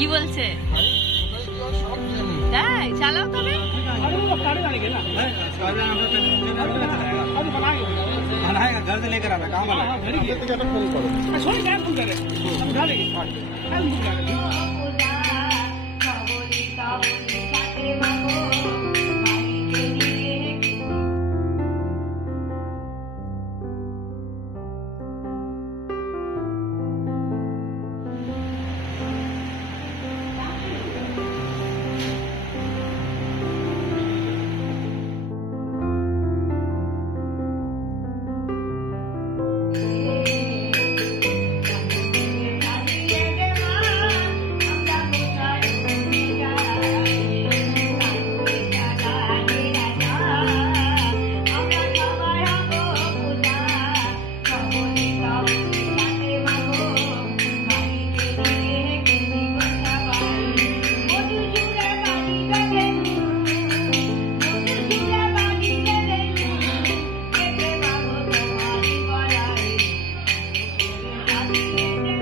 কি বলছে? তাই চালাও তবে। घर से लेकर आना काम वाला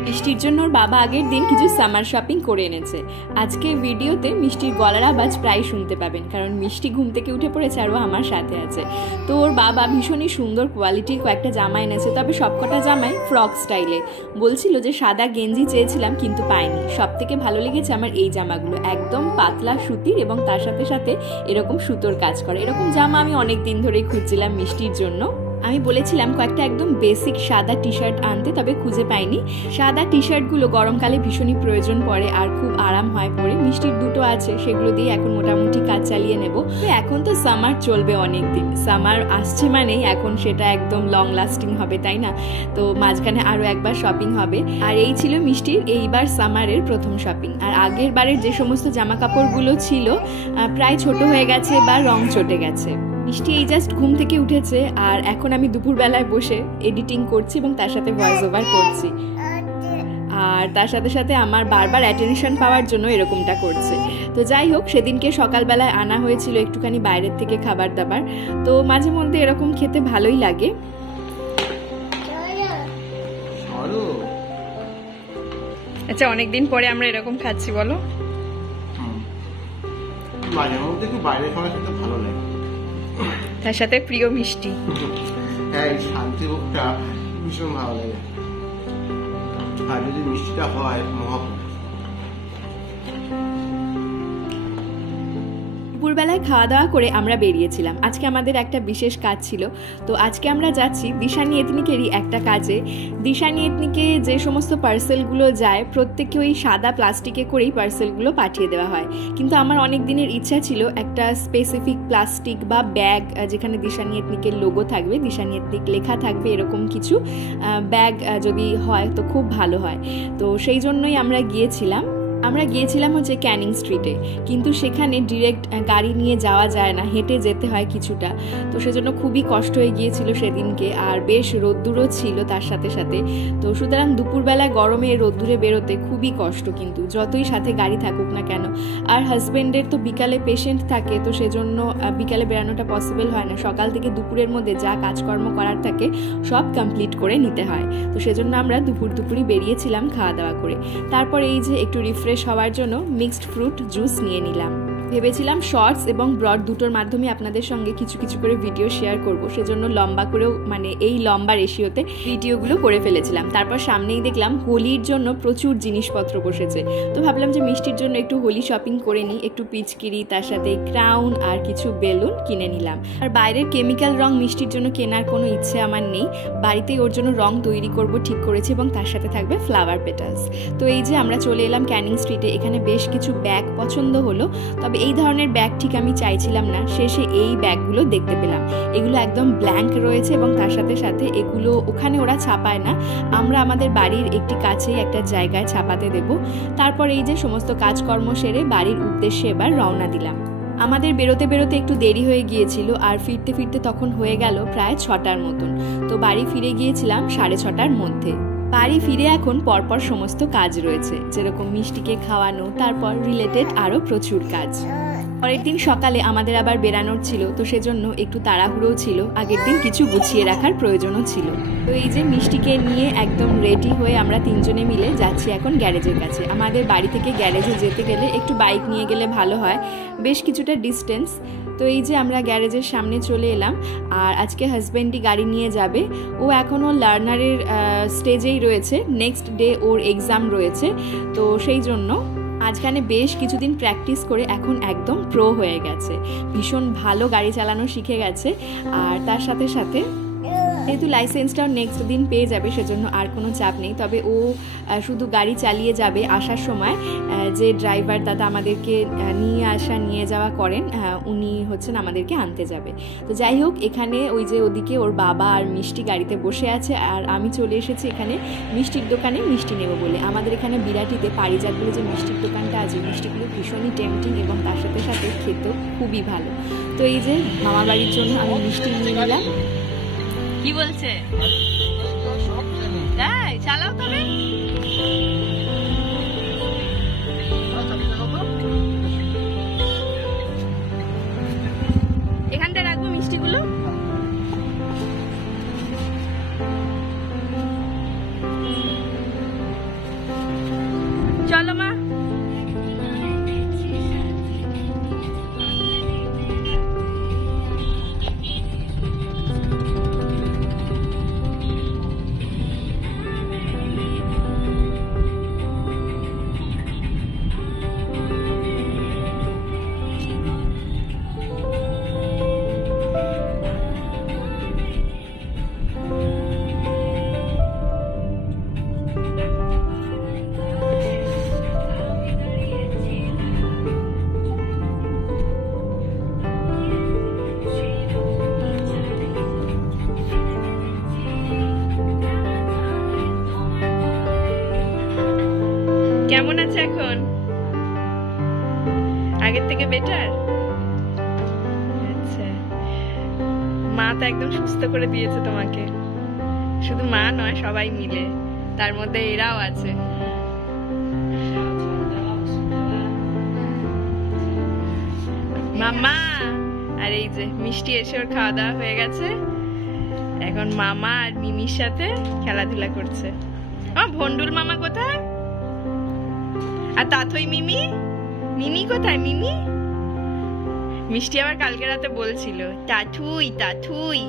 মিষ্টির জন্য ওর বাবা আগের দিন কিছু সামার শপিং করে এনেছে। আজকে ভিডিওতে মিষ্টির গলার আওয়াজ প্রায় শুনতে পাবেন, কারণ মিষ্টি ঘুম থেকে উঠে পড়েছে আর ও আমার সাথে আছে। তো ওর বাবা ভীষণই সুন্দর কোয়ালিটির কয়েকটা জামা এনেছে, তবে সবকটা জামাই ফ্রক স্টাইলে। বলছিল যে সাদা গেঞ্জি চেয়েছিলাম কিন্তু পাইনি। সব থেকে ভালো লেগেছে আমার এই জামাগুলো, একদম পাতলা সুতির এবং তার সাথে সাথে এরকম সুতোর কাজ করে। এরকম জামা আমি অনেক দিন ধরেই খুঁজছিলাম মিষ্টির জন্য। আমি বলেছিলাম কয়েকটা একদম বেসিক সাদা টি শার্ট আনতে, তবে খুঁজে পাইনি। সাদা টি শার্টগুলো গরমকালে ভীষণই প্রয়োজন পড়ে আর খুব আরাম হয় পরে। মিষ্টির দুটো আছে, সেগুলো দিয়ে এখন মোটামুটি কাজ চালিয়ে নেব। এখন তো সামার চলবে অনেক দিন, সামার আসছে মানেই এখন সেটা একদম লং লাস্টিং হবে, তাই না? তো মাঝখানে আরও একবার শপিং হবে। আর এই ছিল মিষ্টির এইবার সামারের প্রথম শপিং। আর আগের বারের যে সমস্ত জামা কাপড়গুলো ছিল প্রায় ছোট হয়ে গেছে বা রং চটে গেছে। মিষ্টি এই জাস্ট ঘুম থেকে উঠেছে আর এখন আমি দুপুরবেলায় বসে এডিটিং করছি এবং তার সাথে ভয়েস ওভার করছি। আর তার সাথে সাথে আমার বারবার অ্যাটেনশন পাওয়ার জন্য এরকমটা করছে। তো যাই হোক, সেদিনকে সকালবেলায় আনা হয়েছিল একটুখানি বাইরের থেকে খাবার দাবার, তো মাঝে মধ্যে এরকম খেতে ভালোই লাগে। আচ্ছা, অনেকদিন পরে আমরা এরকম খাচ্ছি, বলো? মাঝে মধ্যে একটু বাইরে খাওয়া খেতে ভালো লাগে, তার সাথে প্রিয় মিষ্টি। হ্যাঁ, শান্তিভোগটা ভীষণ ভালো লাগে। আর যদি মিষ্টিটা হয় মহাপ্রসাদ। দুপুরবেলায় খাওয়া দাওয়া করে আমরা বেরিয়েছিলাম। আজকে আমাদের একটা বিশেষ কাজ ছিল। তো আজকে আমরা যাচ্ছি দিশানি এথনিকেরই একটা কাজে। দিশানি এথনিকে যে সমস্ত পার্সেলগুলো যায় প্রত্যেককে ওই সাদা প্লাস্টিকে করেই পার্সেলগুলো পাঠিয়ে দেওয়া হয়। কিন্তু আমার অনেক দিনের ইচ্ছা ছিল একটা স্পেসিফিক প্লাস্টিক বা ব্যাগ, যেখানে দিশানি এথনিকের লোগো থাকবে, দিশানি এথনিক লেখা থাকবে, এরকম কিছু ব্যাগ যদি হয় তো খুব ভালো হয়। তো সেই জন্যই আমরা গিয়েছিলাম হচ্ছে ক্যানিং স্ট্রিটে, কিন্তু সেখানে ডিরেক্ট গাড়ি নিয়ে যাওয়া যায় না, হেঁটে যেতে হয় কিছুটা। তো সেজন্য খুবই কষ্ট হয়ে গিয়েছিল সেদিনকে, আর বেশ রোদ্দুরও ছিল তার সাথে সাথে। তো সুতরাং দুপুরবেলা গরমে রোদ্দুরে বেরোতে খুবই কষ্ট, কিন্তু যতই সাথে গাড়ি থাকুক না কেন। আর হাজব্যান্ডের তো বিকালে পেশেন্ট থাকে, তো সেজন্য বিকালে বেরানোটা পসিবল হয় না। সকাল থেকে দুপুরের মধ্যে যা কাজকর্ম করার থাকে সব কমপ্লিট করে নিতে হয়। তো সেজন্য আমরা দুপুরই বেরিয়েছিলাম খাওয়া দাওয়া করে। তারপর এই যে একটু রিফ্রেশ হওয়ার জন্য মিক্সড ফ্রুট জুস নিয়ে নিলাম। ভেবেছিলাম শর্টস এবং ব্রড দুটোর মাধ্যমে আপনাদের সঙ্গে কিছু কিছু করে ভিডিও শেয়ার করব, সেজন্য লম্বা করেও এই লম্বা রেশিওতে ভিডিওগুলো করে ফেলেছিলাম। তারপর সামনেই দেখলাম হোলির জন্য প্রচুর জিনিসপত্র বসেছে, তো ভাবলাম যে মিষ্টির জন্য একটু হোলি শপিং করে নিই। একটু পিচকিরি, তার সাথে ক্রাউন আর কিছু বেলুন কিনে নিলাম। আর বাইরের কেমিক্যাল রং মিষ্টির জন্য কেনার কোনো ইচ্ছে আমার নেই, বাড়িতেই ওর জন্য রং তৈরি করব ঠিক করেছি, এবং তার সাথে থাকবে ফ্লাওয়ার পেটালস। তো এই যে আমরা চলে এলাম ক্যানিং স্ট্রিটে। এখানে বেশ কিছু ব্যাগ পছন্দ হলো, তবে এই ধরনের ব্যাগ ঠিক আমি চাইছিলাম না। শেষে এই ব্যাগগুলো দেখতে পেলাম। এগুলো একদম ব্ল্যাঙ্ক রয়েছে এবং তার সাথে সাথে এগুলো ওখানে ওরা ছাপায় না, আমরা আমাদের বাড়ির একটি কাছেই একটা জায়গায় ছাপাতে দেব। তারপর এই যে সমস্ত কাজকর্ম সেরে বাড়ির উদ্দেশ্যে এবার রওনা দিলাম। আমাদের বেরোতে বেরোতে একটু দেরি হয়ে গিয়েছিল, আর ফিরতে ফিরতে তখন হয়ে গেল প্রায় 6টার মতন। তো বাড়ি ফিরে গিয়েছিলাম 6:30টার মধ্যে। বাড়ি ফিরে এখন পরপর সমস্ত কাজ রয়েছে, যেরকম মিষ্টিকে খাওয়ানো, তারপর রিলেটেড আরও প্রচুর কাজ। পরের দিন সকালে আমাদের আবার বেরানোর ছিল, তো সেজন্য একটু তাড়াহুড়োও ছিল, আগের দিন কিছু গুছিয়ে রাখার প্রয়োজনও ছিল। তো এই যে মিষ্টিকে নিয়ে একদম রেডি হয়ে আমরা তিনজনে মিলে যাচ্ছি এখন গ্যারেজের কাছে। আমাদের বাড়ি থেকে গ্যারেজে যেতে গেলে একটু বাইক নিয়ে গেলে ভালো হয়, বেশ কিছুটা ডিস্টেন্স। তো এই যে আমরা গ্যারেজের সামনে চলে এলাম, আর আজকে হাজব্যান্ডই গাড়ি নিয়ে যাবে। ও এখনও লার্নারের স্টেজেই রয়েছে, নেক্সট ডে ওর এক্সাম রয়েছে, তো সেই জন্য মাঝখানে বেশ কিছুদিন প্র্যাকটিস করে এখন একদম প্রো হয়ে গেছে, ভীষণ ভালো গাড়ি চালানো শিখে গেছে। আর তার সাথে সাথে যেহেতু লাইসেন্সটাও নেক্সট দিন পেয়ে যাবে, সেজন্য আর কোনো চাপ নেই। তবে ও শুধু গাড়ি চালিয়ে যাবে, আসার সময় যে ড্রাইভার দাদা আমাদেরকে নিয়ে যাওয়া করেন, উনি হচ্ছেন আমাদেরকে আনতে যাবে। তো যাই হোক, এখানে ওই যে ওদিকে ওর বাবা আর মিষ্টি গাড়িতে বসে আছে, আর আমি চলে এসেছি এখানে মিষ্টির দোকানে মিষ্টি নেব বলে। আমাদের এখানে বিরাটিতে পারিজাত বলে যে মিষ্টির দোকানটা আছে, মিষ্টিগুলো ভীষণই টেম্পটিং এবং তার সাথে সাথে খেতেও খুবই ভালো। তো এই যে মামার বাড়ির জন্য আমি মিষ্টি নিয়ে নিলাম। কি বলছে? তাই চালাও তবে। এখানটা রাখবো মিষ্টিগুলো। চলো মা। কেমন আছে এখন? আগের থেকে বেটার? আচ্ছা, মা তো একদম সুস্থ করে দিয়েছে তোমাকে। শুধু মা নয়, সবাই মিলে, তার মধ্যে এরাও আছে। মামা আর এই যে মিষ্টি এসে ওর খাওয়া দাওয়া হয়ে গেছে, এখন মামা আর মিমির সাথে খেলাধুলা করছে। ভন্ডুল মামা কোথায়? আর তাথই মিমি, মিমি কোথায়? মিমি মিষ্টি আবার কালকে রাতে বলছিল তাথুই তাথুই।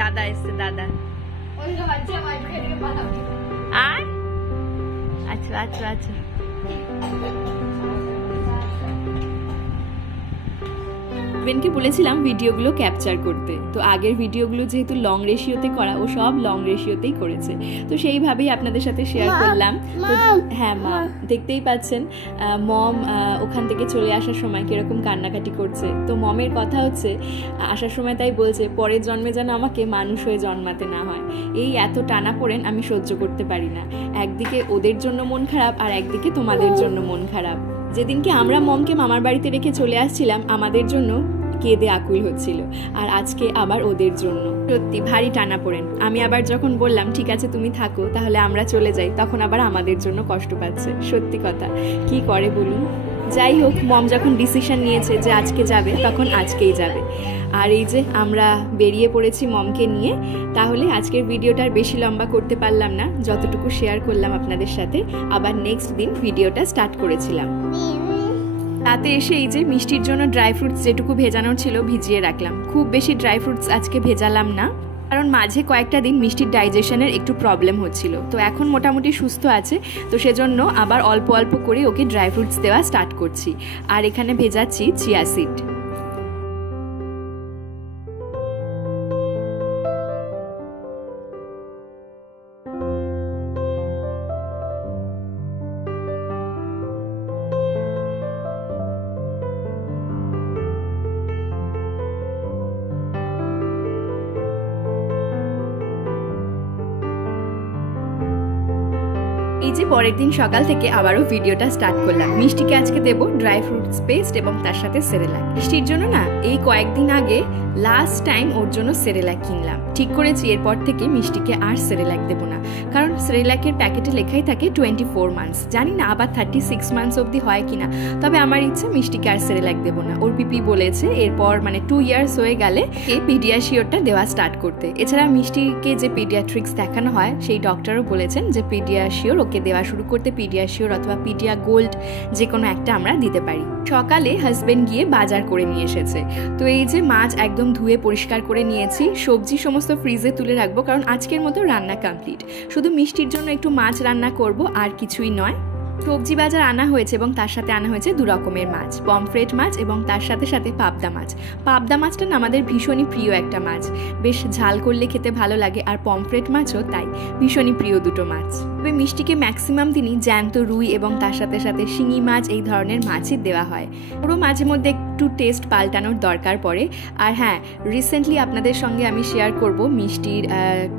দাদা এসছে, দাদা। আর আচ্ছা আচ্ছা আচ্ছা, হাজবেন্ডকে বলেছিলাম ভিডিওগুলো ক্যাপচার করতে, তো আগের ভিডিওগুলো যেহেতু লং রেশিওতে করা, ও সব লং রেশিওতেই করেছে, তো সেইভাবেই আপনাদের সাথে শেয়ার করলাম। তো হ্যাঁ মা, দেখতেই পাচ্ছেন মম ওখান থেকে চলে আসার সময় কিরকম কান্নাকাটি করছে। তো মমের কথা হচ্ছে আসার সময় তাই বলছে পরের জন্মে যেন আমাকে মানুষ হয়ে জন্মাতে না হয়, এই এত টানা পড়েন আমি সহ্য করতে পারি না। একদিকে ওদের জন্য মন খারাপ, আর একদিকে তোমাদের জন্য মন খারাপ। যেদিনকে আমরা মমকে মামার বাড়িতে রেখে চলে আসছিলাম, আমাদের জন্য কেঁদে আকুল হচ্ছিল, আর আজকে আবার ওদের জন্য। সত্যি ভারী টানা পড়েন। আমি আবার যখন বললাম ঠিক আছে তুমি থাকো, তাহলে আমরা চলে যাই, তখন আবার আমাদের জন্য কষ্ট পাচ্ছে। সত্যি কথা, কি করে বলুন। যাই হোক, মম যখন ডিসিশন নিয়েছে যে আজকে যাবে, তখন আজকেই যাবে। আর এই যে আমরা বেরিয়ে পড়েছি মমকে নিয়ে। তাহলে আজকের ভিডিওটার বেশি লম্বা করতে পারলাম না, যতটুকু শেয়ার করলাম আপনাদের সাথে। আবার নেক্সট দিন ভিডিওটা স্টার্ট করেছিলাম। তাতে এসে এই যে মিষ্টির জন্য ড্রাই ফ্রুটস যেটুকু ভেজানোর ছিল ভিজিয়ে রাখলাম। খুব বেশি ড্রাই ফ্রুটস আজকে ভেজালাম না, কারণ মাঝে কয়েকটা দিন মিষ্টির ডাইজেশনের একটু প্রবলেম হচ্ছিল। তো এখন মোটামুটি সুস্থ আছে, তো সেজন্য আবার অল্প অল্প করে ওকে ড্রাই ফ্রুটস দেওয়া স্টার্ট করছি। আর এখানে ভেজাচ্ছি চিয়া সিড। এই যে পরের দিন সকাল থেকে আবারও ভিডিওটা স্টার্ট করলাম। মিষ্টিকে আজকে দেবো ড্রাই ফ্রুটস পেস্ট এবং তার সাথে সেরেলাক। মিষ্টির জন্য না এই কয়েকদিন আগে লাস্ট টাইম ওর জন্য সেরেল্যাক কিনলাম। ঠিক করেছি এরপর থেকে মিষ্টিকে আর সেরেল্যাক দেবো না, কারণ সেরেল্যাকের প্যাকেটে লেখাই থাকে 24 মান্থস। জানি না আবার 36 মান্থস অবধি হয় কিনা, তবে আমার ইচ্ছে মিষ্টিকে আর সেরেল্যাক দেবো না। ওর পিপি বলেছে এরপর 2 ইয়ার্স হয়ে গেলে পিডিয়াশিওরটা দেওয়া স্টার্ট করতে। এছাড়া মিষ্টিকে যে পিডিয়াট্রিক্স দেখানো হয় সেই ডক্টরও বলেছেন যে পিডিয়াশিওর ওকে দেওয়া শুরু করতে পিডিয়াশিওর অথবা পিডিয়া গোল্ড যে কোনো একটা আমরা দিতে পারি। সকালে হাজবেন্ড গিয়ে বাজার করে নিয়ে এসেছে। তো এই যে মাছ একদম ধুয়ে পরিষ্কার করে নিয়েছি, সবজি সমস্ত ফ্রিজে তুলে রাখবো, কারণ আজকের মতো রান্না কমপ্লিট। শুধু মিষ্টির জন্য একটু মাছ রান্না করব, আর কিছুই নয়। সবজি বাজার আনা হয়েছে এবং তার সাথে আনা হয়েছে 2 রকমের মাছ, পমফ্রেট মাছ এবং তার সাথে সাথে পাবদা মাছ। পাবদা মাছটা না আমাদের ভীষণই প্রিয় একটা মাছ, বেশ ঝাল করলে খেতে ভালো লাগে, আর পমফ্রেট মাছও তাই, ভীষণই প্রিয় দুটো মাছ। তবে মিষ্টিকে ম্যাক্সিমাম দিনই জ্যান্ত রুই এবং তার সাথে সাথে শিঙি মাছ এই ধরনের মাছই দেওয়া হয়। ওরও মাঝে মধ্যে একটু টেস্ট পাল্টানোর দরকার পড়ে। আর হ্যাঁ, রিসেন্টলি আপনাদের সঙ্গে আমি শেয়ার করব মিষ্টির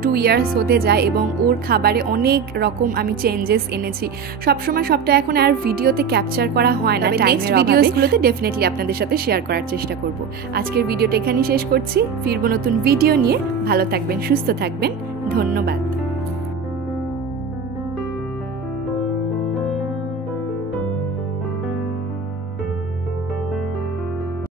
2 ইয়ার্স হতে যায় এবং ওর খাবারে অনেক রকম আমি চেঞ্জেস এনেছি। সবসময় সবটা এখন আর ভিডিওতে ক্যাপচার করা হয় না, নেক্সট ভিডিওসগুলোতে ডেফিনেটলি আপনাদের সাথে শেয়ার করার চেষ্টা করব। আজকের ভিডিওটা এখানেই শেষ করছি, ফিরবো নতুন ভিডিও নিয়ে। ভালো থাকবেন, সুস্থ থাকবেন, ধন্যবাদ।